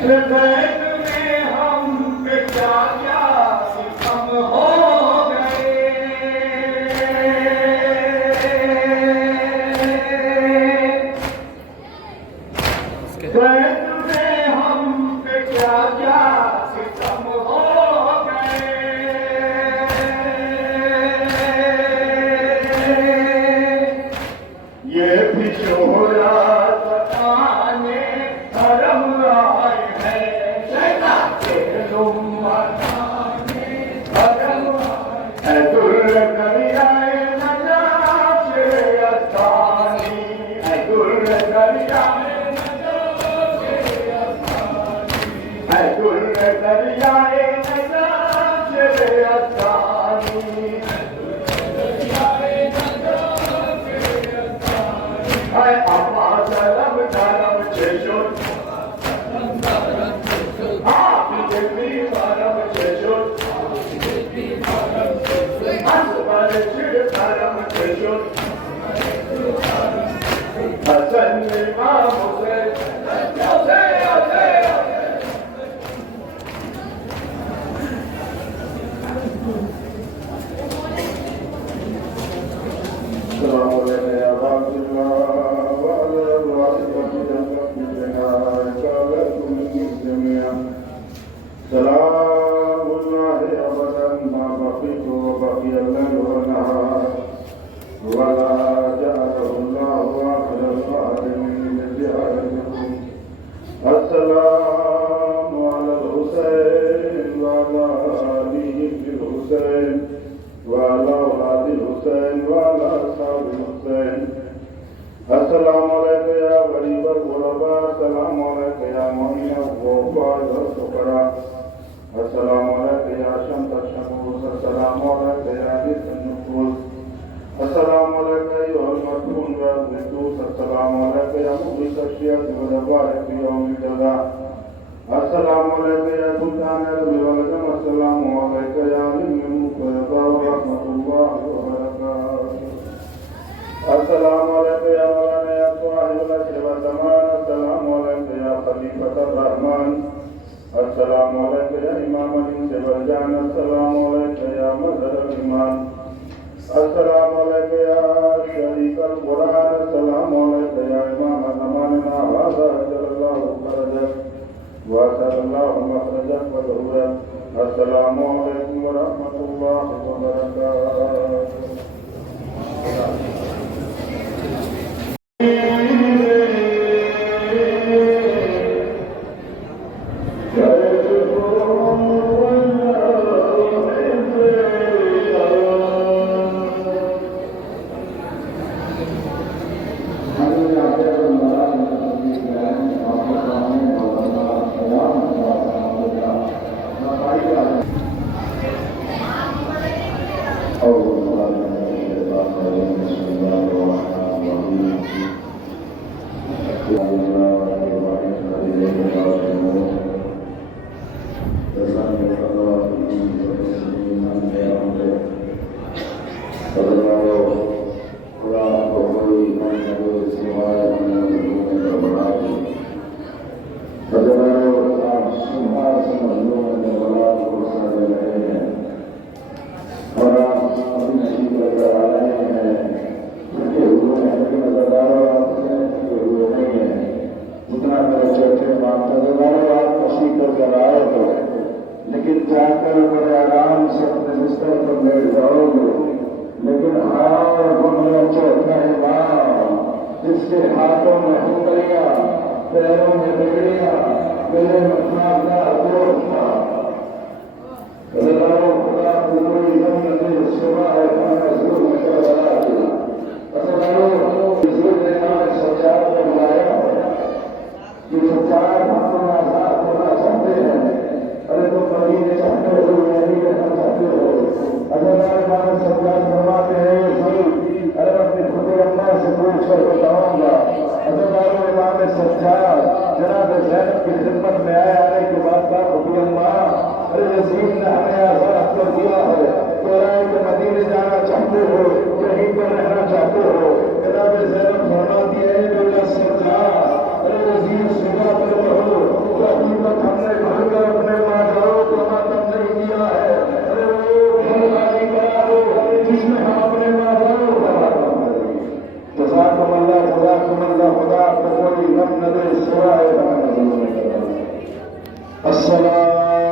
बैठ में हम पे क्या क्या सितम हो गए। बैठ में हम पे क्या क्या सितम हो गए। ये भी शोहरत बताने धर्म राय है। अस्सलाम अलैकुम या गरीबल गुरबा, अस्सलाम अलैकुम या मुइन वफ़ाद वफ़ुक़रा, अस्सलाम अलैकुम या शम्स शमूस, अस्सलाम अलैकुम या निसन नुफूस, अस्सलाम अलैकुम अय्युहल मदफून वल क़ुद्दूस, अस्सलाम अलैकुम या मुग़ीथ अश्शियत व दवाइक़ यौमिल जज़ा, अस्सलाम अलैकुम या सुल्तान अल वल जम, अस्सलाम अलैकुम या अलीमुल मुल्क व रहमतुल्लाहि व बरकातुहू। अस्सलाम अलैकुम या मौलाना या साहिबुल असर व ज़मान, अस्सलाम अलैकुम या खलीफतुर रहमान, अस्सलाम अलैकुम या इमाम अल-इंस वल जान, अस्सलाम अलैकुम या मज़हरुल ईमान, अस्सलाम अलैकुम या शरीकल कुरान, अस्सलाम अलैकुम या इमाम ज़मानना हाज़ा अजलल्लाहु फरजक व असअलल्लाहु मखरजक व ज़ुहूरक। अस्सलामु अलैकुम व रहमतुल्लाहि व बरकातुहू। लेकिन जाकर बड़े आराम से अपने बिस्तर पर बैठ जाओगे, लेकिन हाथ दुनिया चौथा इमाम जिसके हाथों में उंगलियां, पैरों में बिगड़ियां, गले में खाना दोष था, खुदा को कोई दम नहीं सुबह है खाना जरूर निकल रहा है। जरूर देना सच्चाई को बुलाया कि सच्चाई हमको आजाद होना चाहते हैं। अरे तुम मदीने चाहते हो, यही कहना चाहते हो। अल्लाह सच्चाई फरमाते हैं, अरे अपने खुद अम्मा से पूछ कर बताऊंगा। अल्लाह इमाम सच्चाई जनाब ज़ैनब की खिदमत में आए, आने के बाद कहा खुद अम्मा, अरे यजीद ने हमें आजाद कर दिया है, तो राय के मदीने जाना चाहते हो, कहीं पर रहना चाहते हो। जनाब ज़ैनब फरमा दिए, अरे यजीद सुबह पर रहो, तो हकीकत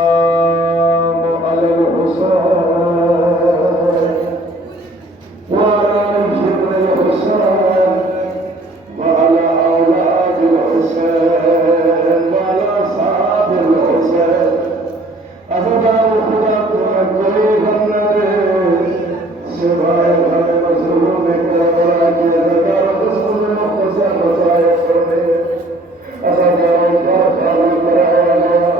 والسلام على الحسين وعلى جبر الحسين وعلى أولاد الحسين وعلى أصحاب الحسين أفضل خدا کوئی غم نہ دے سوائے غم مظلوم کربلا کے ذکر رسول مختصر وصایت کرنے أزادارو فرحان كرايا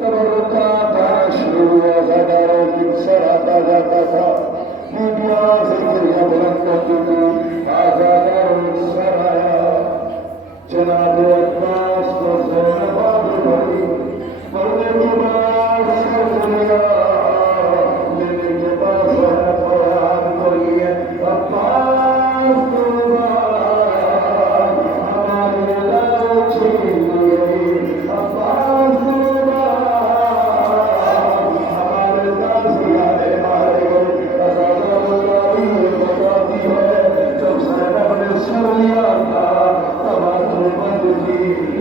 تبركات عشروا أزادارو كبسرة تغطتا بيبيا ذكر يبلغتكم أزادارو السرايا جناب أقناس وزون باب البري مرد جباس سريا من جباس ونفران كريا أقناس قربان ہمارے لو چھیلے أقناس قربان ہمارے دازیانے مارے أزادارو راوی بتاتی ہے جب زینب نے سر لیا تھا تمہارے بند کی